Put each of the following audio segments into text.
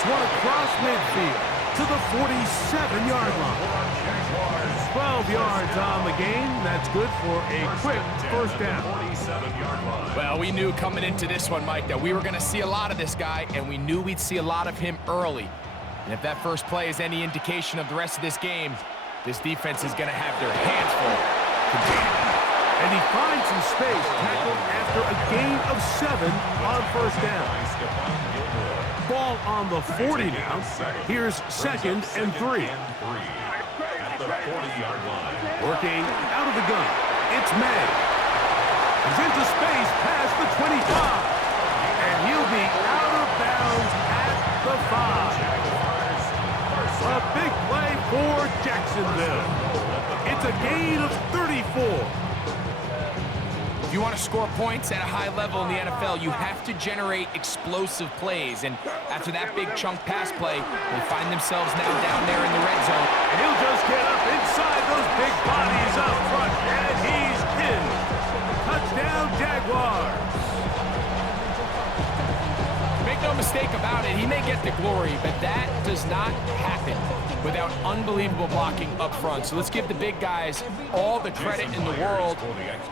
this one across midfield to the 47-yard line. 12 yards on the game. That's good for a quick first down. Well, we knew coming into this one, Mike, that we were going to see a lot of this guy, and we knew we'd see a lot of him early. And if that first play is any indication of the rest of this game, this defense is going to have their hands full. And he finds some space, tackled after a gain of 7 on first down. Ball on the 40 now. Here's 2nd and 3. Working out of the gun. It's May. He's into space past the 25. And he'll be out of bounds at the 5. A big play for Jacksonville. It's a gain of 34. If you want to score points at a high level in the NFL, you have to generate explosive plays. And after that big chunk pass play, they find themselves now down there in the red zone. And he'll just get up inside those big bodies up front, and he's in. Touchdown, Jaguars. Make no mistake about it, he may get the glory, but that does not happen without unbelievable blocking up front. So let's give the big guys all the credit in the world.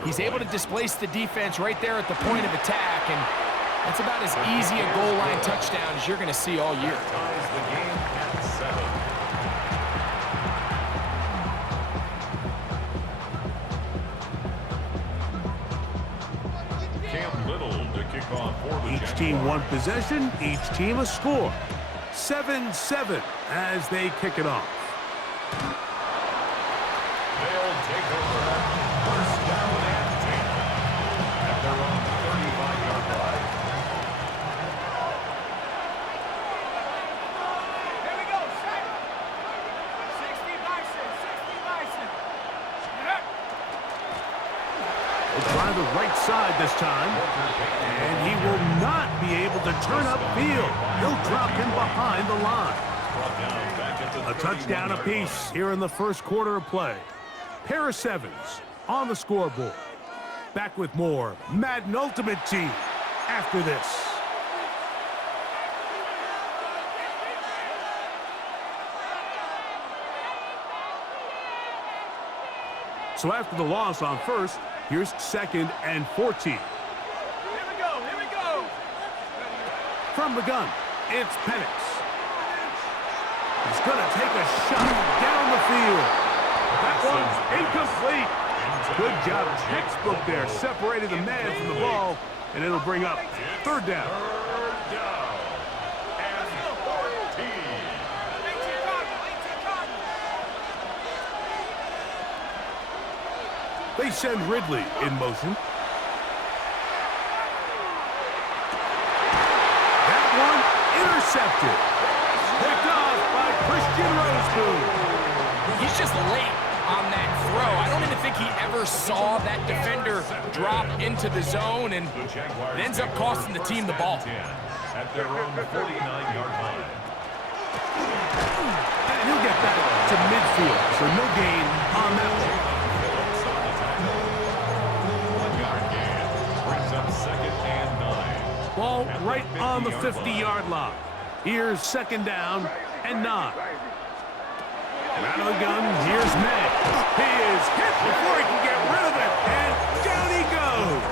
He's able to displace the defense right there at the point of attack, and that's about as easy a goal line touchdown as you're going to see all year. Each team one possession, each team a score. 7-7 as they kick it off. They'll take over. First down and 10 at their own 35-yard line. Here we go, second. 60 bison, 60 bison. He'll try the right side this time, and he will not be able to turn upfield. He'll drop him behind the line. A touchdown apiece here in the first quarter of play. Pair of 7s on the scoreboard. Back with more Madden Ultimate Team after this. So after the loss on first, here's 2nd and 14. Here we go, here we go. From the gun, it's Penix. He's going to take a shot down the field. That one's incomplete. Good job, textbook there, separating the man from the ball, and it'll bring up 3rd down. Third down and 14. They send Ridley in motion. That one intercepted. Picked off by Christian Rosewood. He's just late on that throw. I don't even think he ever saw that defender drop into the zone, and it ends up costing the team the ball. At their own 49-yard line. And he'll get back to midfield, so no gain on that one. Ball right on the 50-yard line. Here's 2nd down and 9. Out of the gun, here's May. He is hit before he can get rid of it, and down he goes.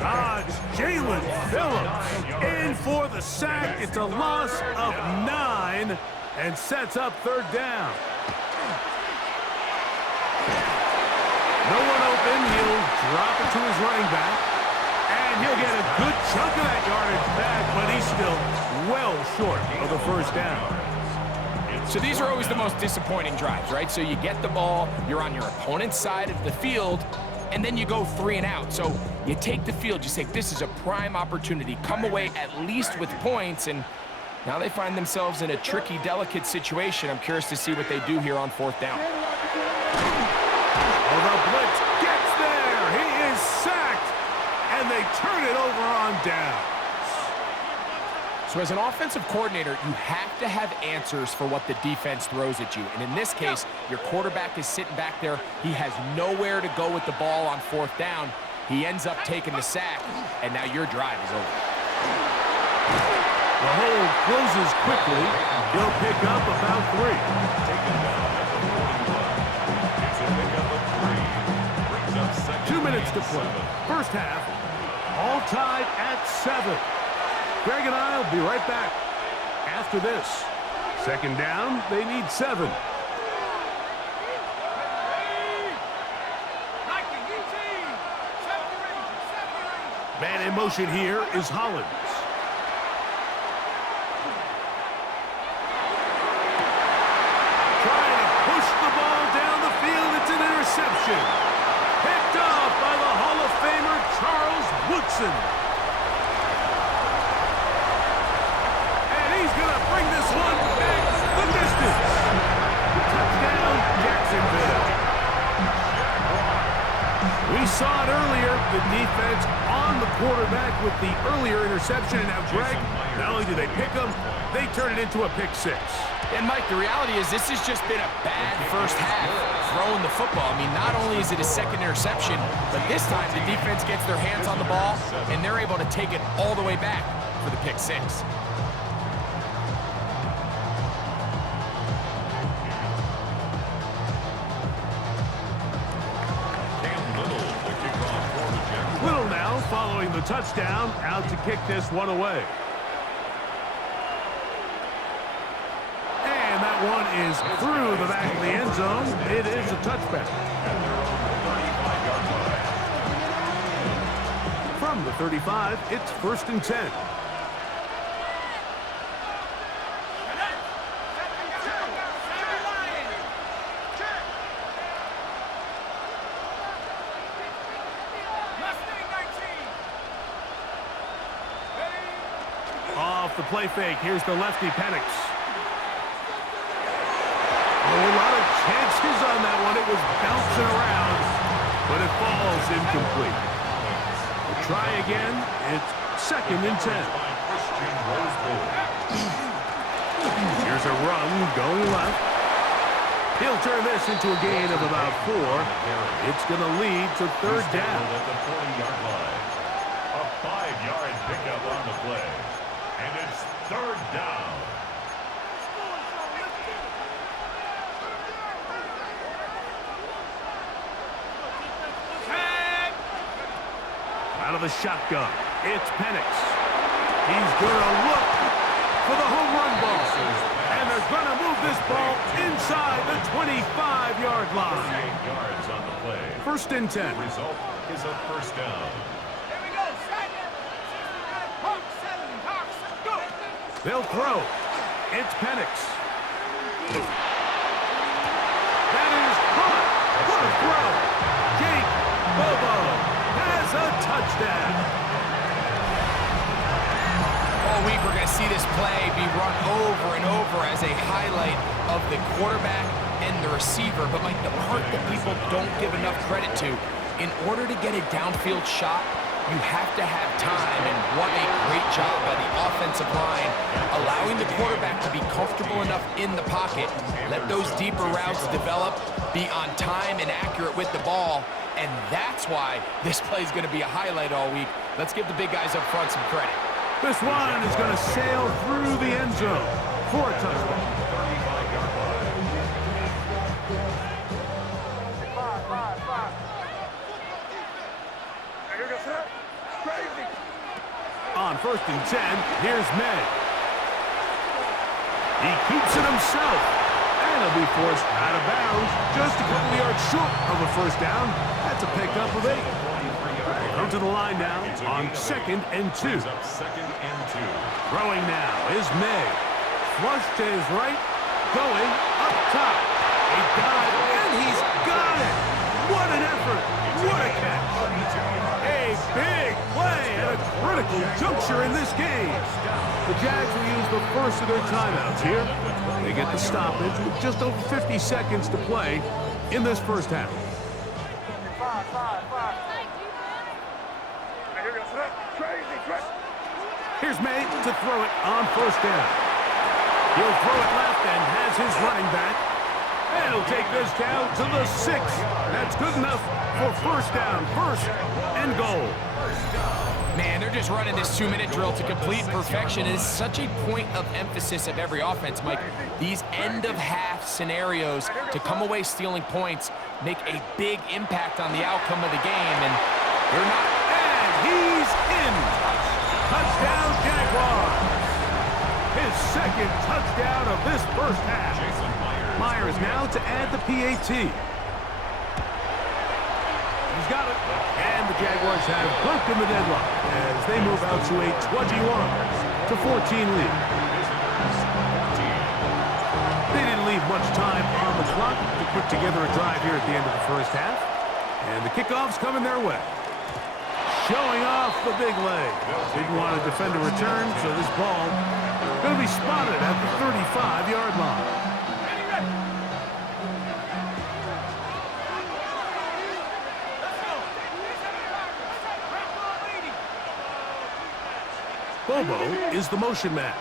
Dodge Jalen Phillips in for the sack. It's a loss of 9 and sets up 3rd down. No one open. He'll drop it to his running back. And he'll get a good chunk of that yardage back, but he's still well short of the 1st down. So these are always the most disappointing drives, right? So you get the ball, you're on your opponent's side of the field, and then you go 3 and out. So you take the field, you say, this is a prime opportunity. Come away at least with points, and now they find themselves in a tricky, delicate situation. I'm curious to see what they do here on 4th down. Oh, the blitz gets there. He is sacked, and they turn it over on down. So as an offensive coordinator, you have to have answers for what the defense throws at you. And in this case, your quarterback is sitting back there. He has nowhere to go with the ball on 4th down. He ends up taking the sack, and now your drive is over. The hole closes quickly. He'll pick up about 3. Taken down at the 41. It's a pickup of 3. Brings up second 2 minutes to and play. 7. First half, all tied at 7. Greg and I will be right back after this. Second down, they need 7. Man in motion here is Hollins. Trying to push the ball down the field. It's an interception. Picked off by the Hall of Famer Charles Woodson. And he's going to bring this one back the distance. Touchdown, Jacksonville. We saw it earlier, the defense on the quarterback with the earlier interception. And now, Greg, not only do they pick him, they turn it into a pick 6. And, Mike, the reality is this has just been a bad first half throwing the football. I mean, not only is it a second interception, but this time the defense gets their hands on the ball, and they're able to take it all the way back for the pick 6. Little now following the touchdown, out to kick this one away. And that one is through the back of the end zone. It is a touchback. From the 35, it's 1st and 10. Off the play fake, here's the lefty Penix. Oh, a lot of chances on that one. It was bouncing around, but it falls incomplete. We'll try again. It's 2nd and 10. Here's a run going left. He'll turn this into a gain of about 4. It's going to lead to 3rd down. At the 40-yard line. A 5-yard pickup on the play. And it's 3rd down. Out of the shotgun, it's Penix. He's going to look for the home run ball. And they're going to move this ball inside the 25-yard line. 8 yards on the play. 1st and 10. The result is a 1st down. Here we go. Set. Hawks, 7. Hawks, go. They'll throw. It's Penix. That is caught. What a throw. Jake Bobo has a touchdown. All week we're going to see this play be run over and over as a highlight of the quarterback and the receiver. But, Mike, the part that people don't give enough credit to, in order to get a downfield shot, you have to have time, and what a great job by the offensive line, allowing the quarterback to be comfortable enough in the pocket, let those deeper routes develop, be on time and accurate with the ball, and that's why this play is going to be a highlight all week. Let's give the big guys up front some credit. This one is going to sail through the end zone for a touchdown. On 1st and 10, here's May. He keeps it himself, and he'll be forced out of bounds just a couple yards short of a 1st down. That's a pickup of 8. Come to the line now on 2nd and 2. Throwing now is May. Flush to his right, going up top. A dive, and he's got it. What an effort. What a catch. A big play at a critical juncture in this game. The Jags will use the first of their timeouts here. They get the stoppage with just over 50 seconds to play in this first half. Here's May to throw it on 1st down. He'll throw it left and has his running back. And he'll take this down to the 6. That's good enough for 1st down, 1st and goal. Man, they're just running this 2-minute drill to complete perfection. It is such a point of emphasis of every offense, Mike. These end-of-half scenarios to come away stealing points make a big impact on the outcome of the game, and they're not. And he's in. Touchdown, Jaguars. His second touchdown of this first half. Myers now to add the PAT. He's got it. And the Jaguars have broken the deadlock as they move out to a 21-14 lead. They didn't leave much time on the clock to put together a drive here at the end of the first half. And the kickoff's coming their way. Showing off the big leg. Didn't want to defend a return, so this ball going to be spotted at the 35-yard line. Bobo is the motion man.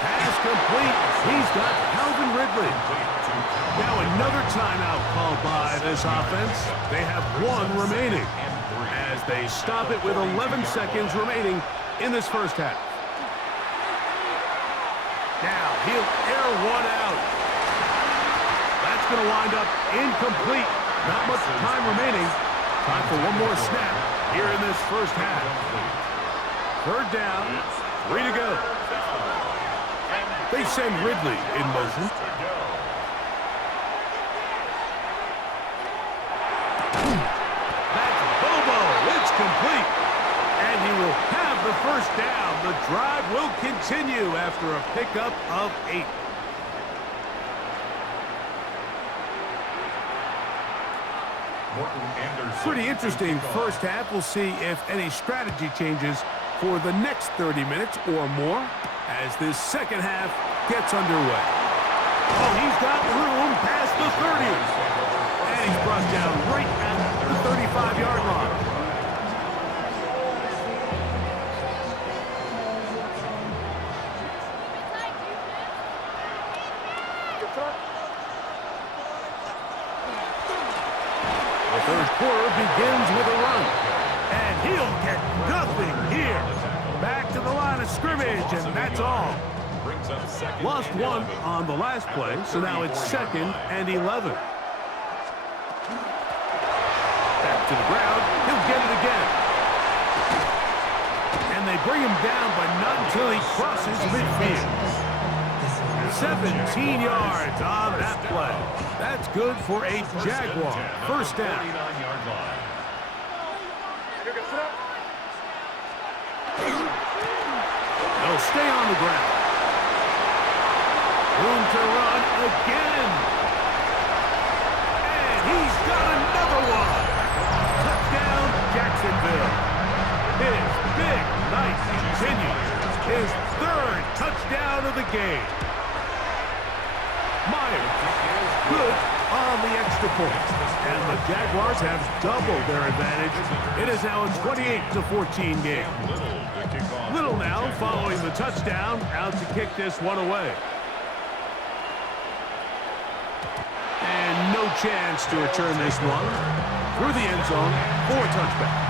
Pass complete. He's got Calvin Ridley. Now another timeout called by this offense. They have one remaining as they stop it with 11 seconds remaining in this first half. Now he'll air one out. That's going to wind up incomplete. Not much time remaining. Time for one more snap here in this first half. Third down, 3 to go. They send Ridley in motion. That's Bobo. It's complete. And he will have the first down. The drive will continue after a pickup of 8. Pretty interesting first half. We'll see if any strategy changes for the next 30 minutes or more as this second half gets underway. Oh, he's got room past the 30. And he's brought down right at the 35-yard line. The third quarter begins with a run. And he'll get nothing here. Back to the line of scrimmage, and that's all. Lost one on the last play, so now it's 2nd and 11. Back to the ground. He'll get it again. And they bring him down, but not until he crosses midfield. 17 yards on that play. That's good for a Jaguar. First down. They'll stay on the ground. Room to run again. And he's got another one. Touchdown, Jacksonville. His big night continues. His 3rd touchdown of the game. Myers, good on the extra point. And the Jaguars have doubled their advantage. It is now a 28-14 game. Little now following the touchdown, out to kick this one away. And no chance to return this one through the end zone for a touchback.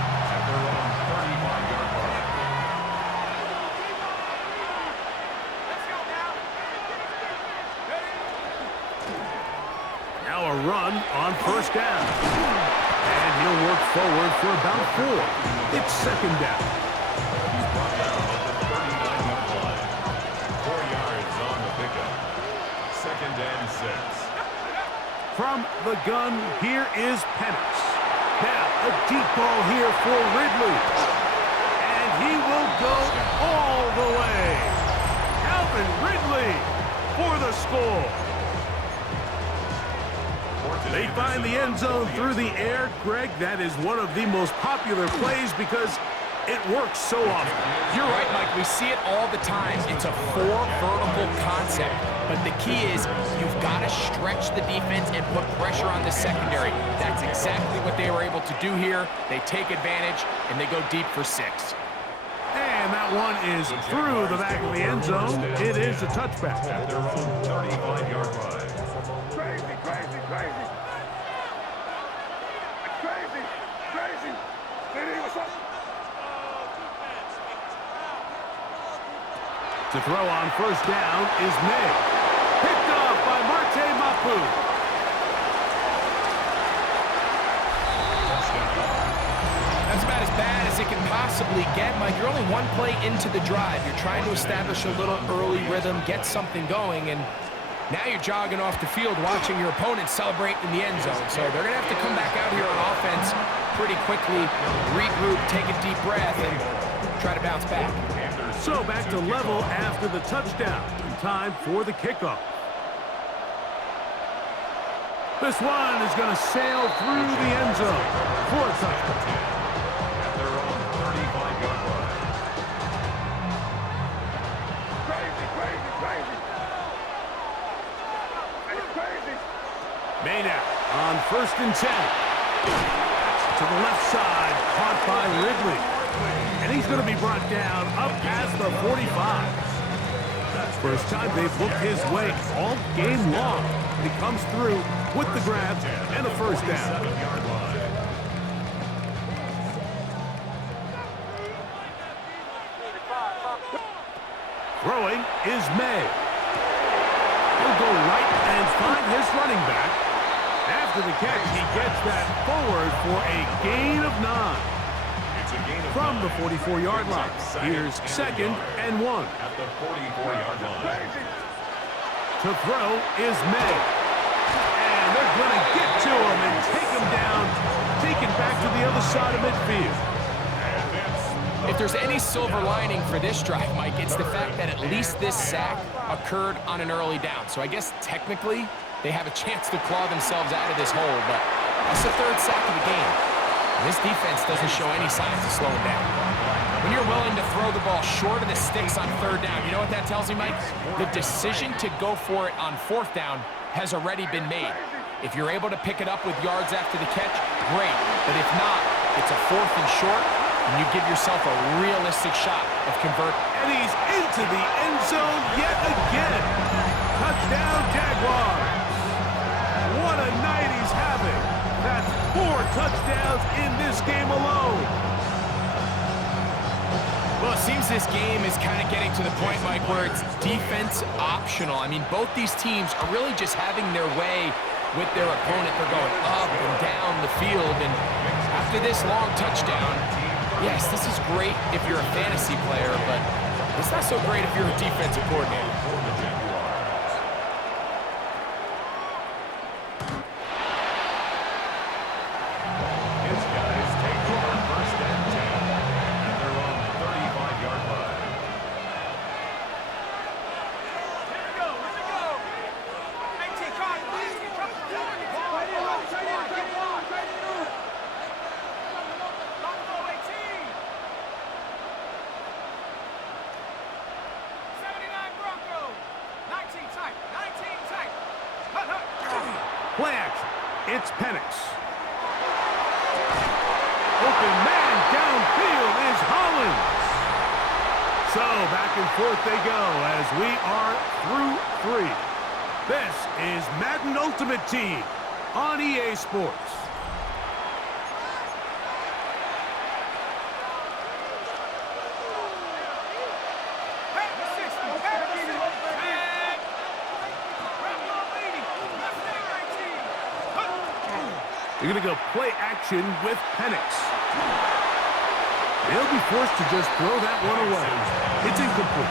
Now a run on first down. And he'll work forward for about 4. It's 2nd down. He's brought down at the 39-yard line. 4 yards on the pickup. 2nd and 6. From the gun, here is Penix. Now a deep ball here for Ridley. And he will go all the way. Calvin Ridley for the score. They find the end zone through the air. Greg, that is one of the most popular plays because it works so often. You're right, Mike. We see it all the time. It's a 4 vertical concept. But the key is you've got to stretch the defense and put pressure on the secondary. That's exactly what they were able to do here. They take advantage, and they go deep for 6. And that one is through the back of the end zone. It is a touchback. At their own 35-yard line. Crazy, crazy, crazy. Crazy. To throw on first down is May. Picked off by Marte Mapu. That's about as bad as it can possibly get, Mike. You're only one play into the drive. You're trying to establish a little early rhythm, get something going, and now you're jogging off the field watching your opponent celebrate in the end zone. So they're going to have to come back out here on offense pretty quickly, regroup, take a deep breath, and try to bounce back. So back to level after the touchdown. Time for the kickoff. This one is going to sail through the end zone for a touchdown. At their own 35-yard line. Maynard on 1st and 10. To the left side, caught by Ridley. And he's going to be brought down up past the 45. First time they've looked his way all game long. And he comes through with the grab and a first down. Throwing is May. He'll go right and find his running back. After the catch, he gets that forward for a gain of 9. From the 44-yard line, here's 2nd and 1. At the 44-yard line. To throw is May. And they're going to get to him and take him down, taken back to the other side of midfield. If there's any silver lining for this drive, Mike, it's the fact that at least this sack occurred on an early down. So I guess technically they have a chance to claw themselves out of this hole, but that's the 3rd sack of the game. And this defense doesn't show any signs of slowing down. When you're willing to throw the ball short of the sticks on 3rd down, you know what that tells me, Mike? The decision to go for it on 4th down has already been made. If you're able to pick it up with yards after the catch, great. But if not, it's a 4th and short, and you give yourself a realistic shot of converting. And he's into the end zone yet again. Touchdown, Jaguars. What a night he's having. That's 4 touchdowns in this game alone. Well, it seems this game is kind of getting to the point, Mike, where it's defense optional. I mean, both these teams are really just having their way with their opponent. They're going up and down the field, and after this long touchdown, yes, this is great if you're a fantasy player, but it's not so great if you're a defensive coordinator. Play action. It's Penix. Open man downfield is Hollins. So back and forth they go as we are through 3. This is Madden Ultimate Team on EA Sports. They're going to go play action with Penix. They'll be forced to just throw that one away. It's incomplete.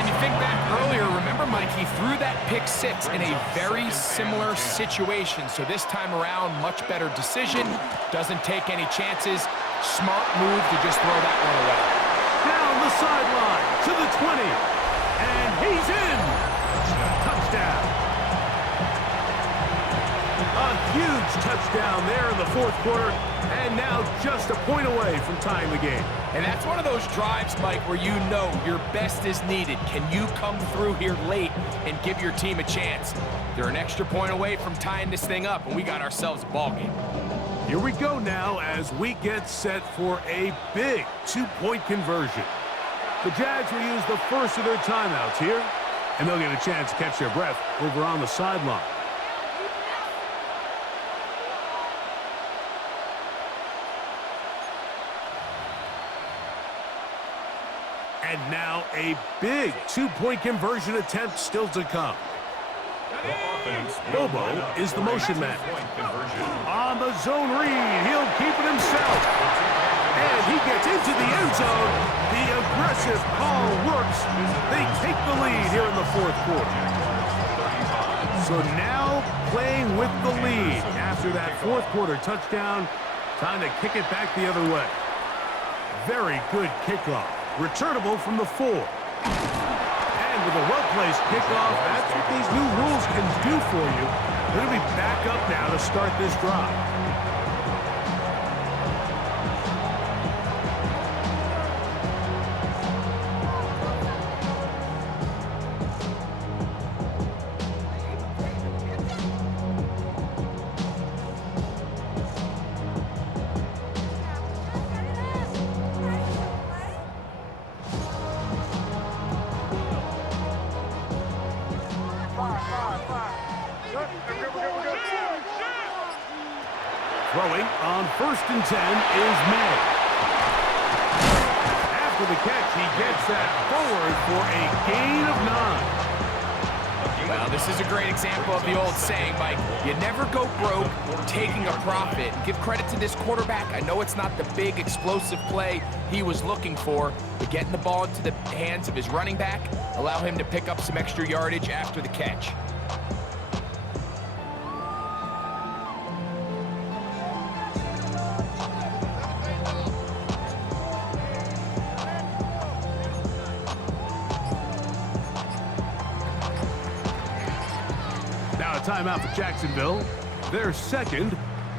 And you think back earlier, remember, Mike, he threw that pick 6 in a very similar situation. So this time around, much better decision. Doesn't take any chances. Smart move to just throw that one away. Down the sideline to the 20. And he's in. Touchdown. A huge touchdown there in the 4th quarter, and now just a point away from tying the game. And that's one of those drives, Mike, where you know your best is needed. Can you come through here late and give your team a chance? They're an extra point away from tying this thing up, and we got ourselves a ball game. Here we go now as we get set for a big 2-point conversion. The Jags will use the first of their timeouts here, and they'll get a chance to catch their breath over on the sideline. And now a big two-point conversion attempt still to come. The offense Bobo is the motion man. On the zone read, he'll keep it himself. And he gets into the end zone. The aggressive call works. They take the lead here in the fourth quarter. So now playing with the lead after that fourth quarter touchdown. Time to kick it back the other way. Very good kickoff. Returnable from the 4. And with a well-placed kickoff, that's what these new rules can do for you. They're going to be back up now to start this drive. Throwing on 1st and 10 is May. After the catch, he gets that forward for a gain of 9. Well, this is a great example of the old saying, Mike. You never go broke taking a profit. Give credit to this quarterback. I know it's not the big explosive play he was looking for, but getting the ball into the hands of his running back, allow him to pick up some extra yardage after the catch. Timeout for Jacksonville. They're second,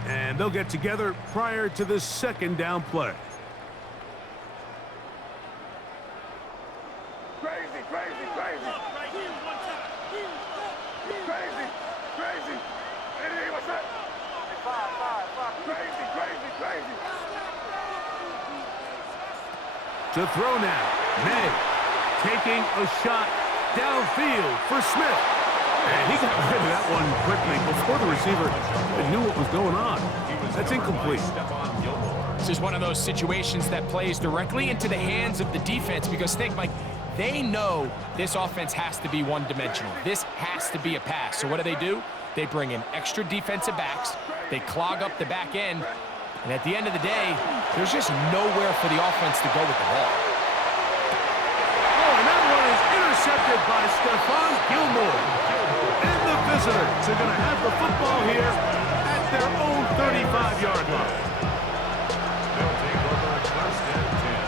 and they'll get together prior to the second down play. Crazy, crazy, crazy. Crazy, crazy. Hey, what's up? Five. Crazy, crazy, crazy. To throw now. May taking a shot downfield for Smith. And he got rid of that one quickly before the receiver even knew what was going on. That's incomplete. This is one of those situations that plays directly into the hands of the defense because think, Mike, they know this offense has to be one-dimensional. This has to be a pass. So what do? They bring in extra defensive backs. They clog up the back end. And at the end of the day, there's just nowhere for the offense to go with the ball. Oh, and that one is intercepted by Stephon Gilmore. And the visitors are going to have the football here at their own 35-yard line. They'll take over 1st and 10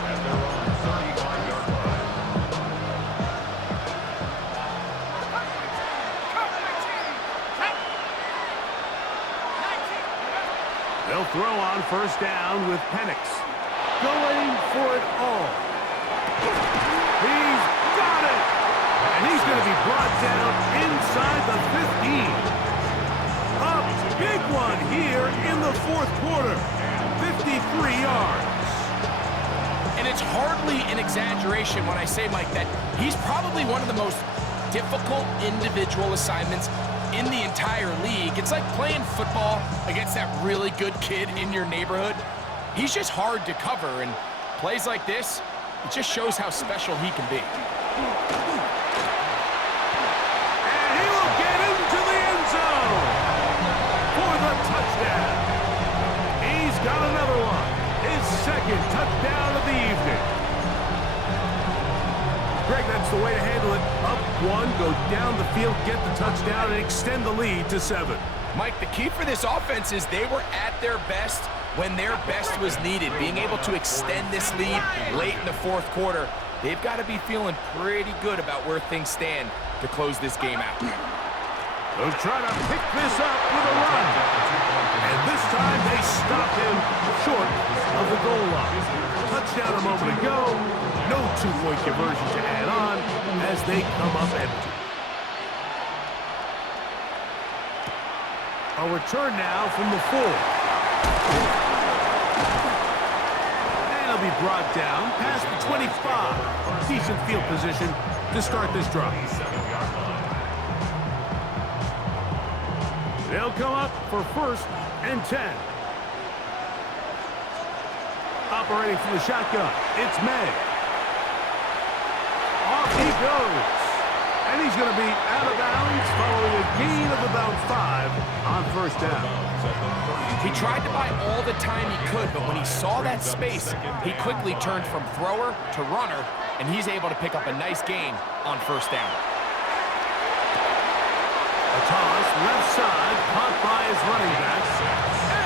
at their own 35-yard line. They'll throw on 1st down with Penix. Going for it all. He's got it! And he's going to be brought down inside the 15. A big one here in the fourth quarter. 53 yards. And it's hardly an exaggeration when I say, Mike, that he's probably one of the most difficult individual assignments in the entire league. It's like playing football against that really good kid in your neighborhood. He's just hard to cover, and plays like this, it just shows how special he can be. And he will get into the end zone for the touchdown. He's got another one. His second touchdown of the evening. Greg, that's the way to handle it. Up one, go down the field, get the touchdown, and extend the lead to 7. Mike, the key for this offense is they were at their best when their best was needed. Being able to extend this lead late in the fourth quarter, they've got to be feeling pretty good about where things stand to close this game out. They'll try to pick this up with a run. And this time they stop him short of the goal line. Touchdown a moment ago. No two-point conversion to add on as they come up empty. A return now from the 4. And he'll be brought down past the 25. Decent field position to start this drive. They'll come up for 1st and 10. Operating from the shotgun, it's May. He goes. And he's going to be out of bounds following a gain of about 5 on first down. He tried to buy all the time he could, but when he saw that space, he quickly turned from thrower to runner, and he's able to pick up a nice gain on first down. A toss, left side, caught by his running back.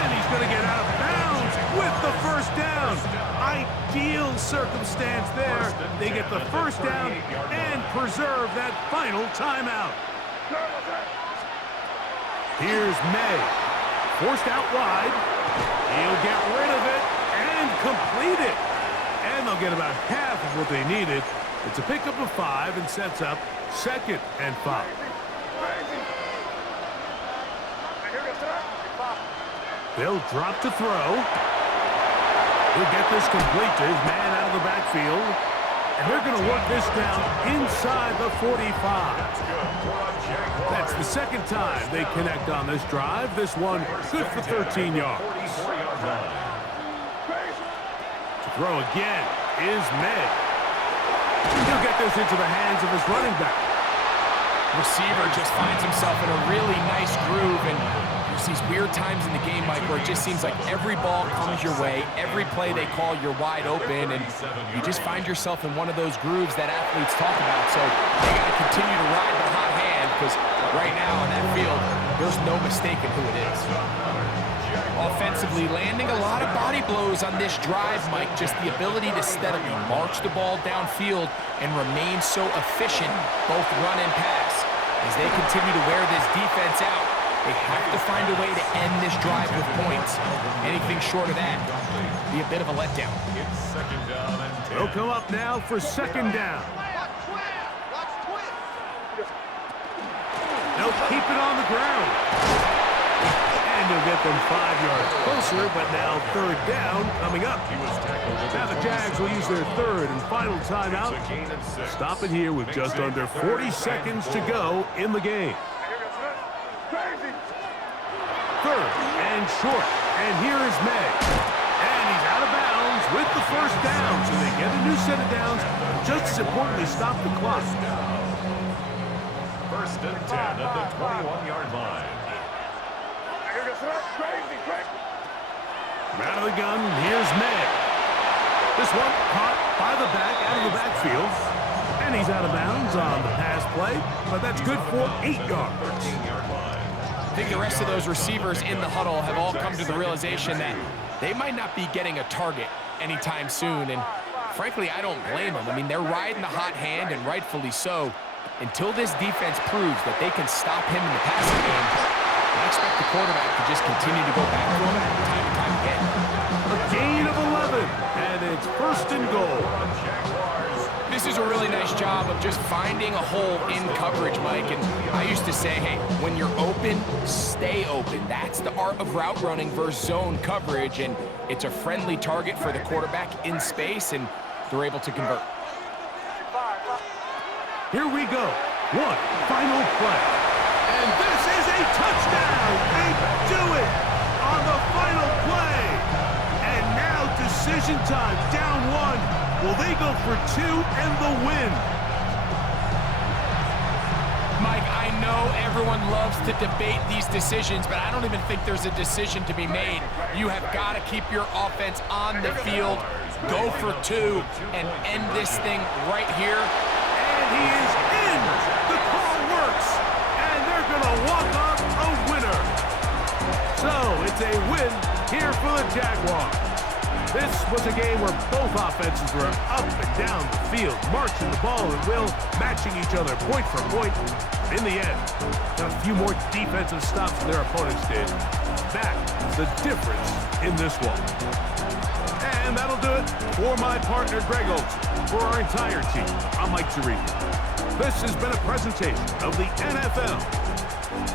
And he's going to get out of bounds with the first down. Ideal circumstance there. They get the first down and preserve that final timeout. Here's May. Forced out wide. He'll get rid of it and complete it. And they'll get about half of what they needed. It's a pickup of 5 and sets up 2nd and 5. They'll drop to throw. He'll get this complete to his man out of the backfield. And they're going to work this down inside the 45. That's the second time they connect on this drive. This one good for 13 yards. To throw again is May. He'll get this into the hands of his running back. Receiver just finds himself in a really nice groove, and there's these weird times in the game, Mike, where it just seems like every ball comes your way, every play they call, you're wide open, and you just find yourself in one of those grooves that athletes talk about. So they got to continue to ride the hot hand, because right now in that field, there's no mistaking who it is. Offensively, landing a lot of body blows on this drive, Mike. Just the ability to steadily march the ball downfield and remain so efficient, both run and pass. As they continue to wear this defense out, they have to find a way to end this drive with points. Anything short of that would be a bit of a letdown. They'll come up now for 2nd down. They'll keep it on the ground. And they'll get them 5 yards closer, but now 3rd down coming up. Now the Jags will use their 3rd and final timeout. Stop it here with just under 40 seconds to go in the game. 3rd and short. And here is May. And he's out of bounds with the first down. So they get a new set of downs. Just as importantly, stop the clock. 1st and 10 at the 21-yard line. From out of the gun, here's May. This one caught by the back out of the backfield. And he's out of bounds on the pass play, but that's good for 8 yards. I think the rest of those receivers in the huddle have all come to the realization that they might not be getting a target anytime soon. And frankly, I don't blame them. I mean, they're riding the hot hand, and rightfully so, until this defense proves that they can stop him in the passing game. I expect the quarterback to just continue to go back to him time and time again. A gain of 11, and it's 1st and goal. This is a really nice job of just finding a hole in coverage, Mike. And I used to say, hey, when you're open, stay open. That's the art of route running versus zone coverage, and it's a friendly target for the quarterback in space, and they're able to convert. Here we go. One final play. And this is a touchdown. They do it on the final play. And now decision time. Down 1. Will they go for 2 and the win? Mike, I know everyone loves to debate these decisions, but I don't even think there's a decision to be made. You have got to keep your offense on the field, go for 2, and end this thing right here. And he is in. The call works. And they're going to walk off a winner. So it's a win here for the Jaguars. This was a game where both offenses were up and down the field, marching the ball at will, matching each other point for point. In the end, a few more defensive stops than their opponents did. That is the difference in this one. And that'll do it for my partner, Greg Olson. For our entire team, I'm Mike Zarifi. This has been a presentation of the NFL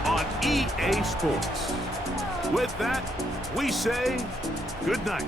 on EA Sports. With that, we say good night.